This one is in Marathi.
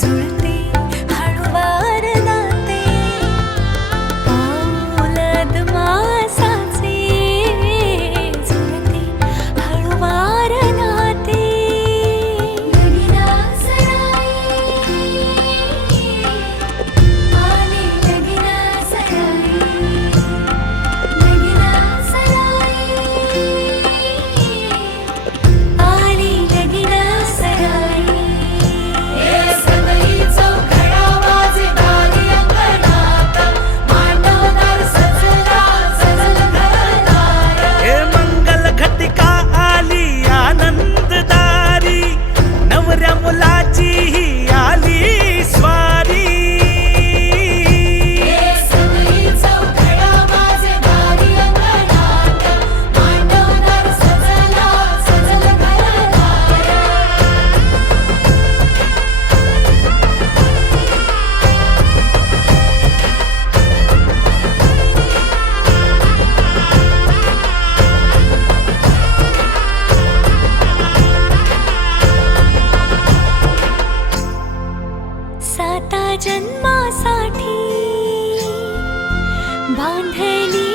जुळते हळूवार नाते, पाऊल अदमासाचे जुळते हळूवार नाते. लगीना सराई आली, लगीना सराई, लगीना सराई आली, लगीना सराई. हे सगळी चौघडा वाजे दारी अंगणात, मांडवदार सजला सजल घरदार. हे मंगल घटिका आली आनंददारी, नवऱ्या मुलाची ही आली स्वारी. हे सगळी चौघडा वाजे दारी अंगणात, मांडवदार सजला सजल घरदार. साता जन्मासाठी बांधली